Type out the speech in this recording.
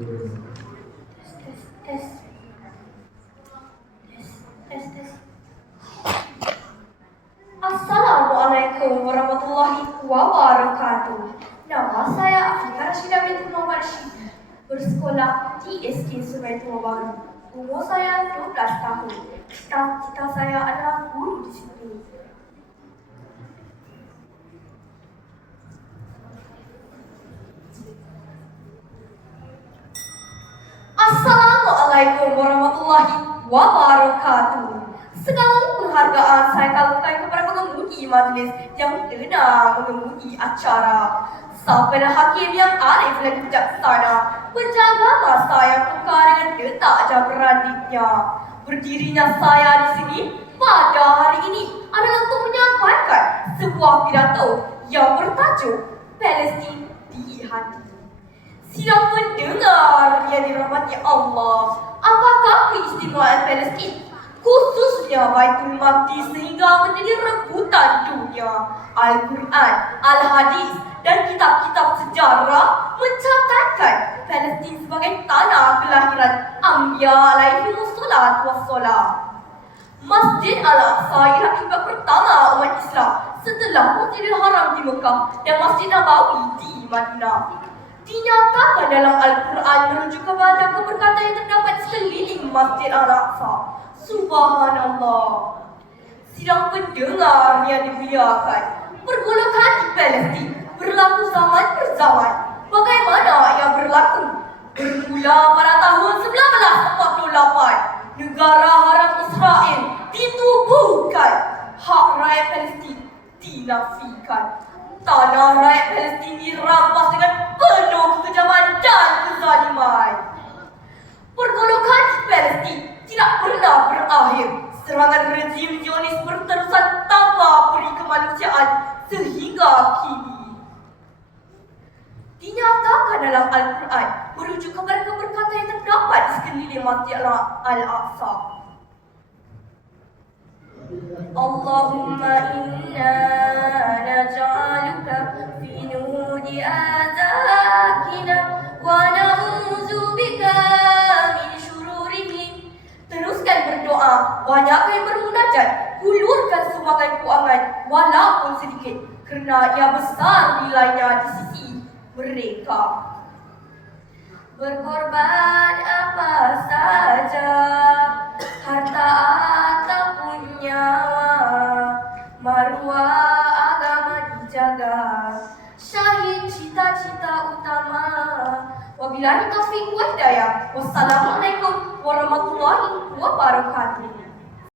Tes, tes, tes, tes. Assalamualaikum warahmatullahi wabarakatuh. Nama saya Afifah Rashidah binti Muhammad Rashid. Bersekolah di SK Sungai Tua Baru. Umur saya 12 tahun. Cita-cita saya adalah guru di sini. Assalamualaikum warahmatullahi wabarakatuh. Segala penghargaan saya kagumkan kepada pengemudi majlis yang benar mengemudi acara. Sang hakim yang arif dan bijaksana, penjaga masa yang peka dengan detak jam berandiknya. Berdirinya saya di sini pada hari ini adalah untuk menyampaikan sebuah pidato yang bertajuk Palestin di hati. Sidang pendengar yang dirahmati Allah, apakah keistimewaan Palestin, khususnya Baitul Maqdis sehingga menjadi rebutan dunia? Al-Quran, Al-Hadis dan kitab-kitab sejarah mencatatkan Palestin sebagai tanah kelahiran Anbiya alaihi wassalam. Masjid Al-Aqsa ialah kiblat pertama umat Islam setelah Masjidil Haram di Mekah dan Masjid Nabawi di Madinah. Dinyatakan dalam Al-Quran merujuk kepada keberkatan yang terdapat di sekeliling Masjid Al-Aqsa. Subhanallah. Sidang pendengar yang dimuliakan, pergolakan di Palestin berlaku zaman per zaman. Bagaimana yang berlaku? Bermula pada tahun 1948, negara haram Israel ditubuhkan, hak rakyat Palestin dinafikan. Tanah rakyat Palestin dirampas dengan penuh kekejaman dan kezaliman. Pergolakan di Palestin tidak pernah berakhir. Serangan rezim Zionis berterusan tanpa peri kemanusiaan sehingga kini. Dinyatakan dalam Al-Quran merujuk kepada keberkatan yang terdapat di sekeliling Masjid Al-Aqsa. Allahumma inna naj'aluka fi nuhudi azakina wa na'udzubika min syururihim. Teruskan berdoa, banyakkan bermunajat, hulurkan sumbangan keuangan walaupun sedikit, kerana ia besar nilainya di sisi mereka. Berkorban apa saja, harta ataupun nyawa, maruah agama dijaga, syahid cita-cita utama. Wabillahi taufiq wal hidayah. Wassalamualaikum warahmatullahi wabarakatuh.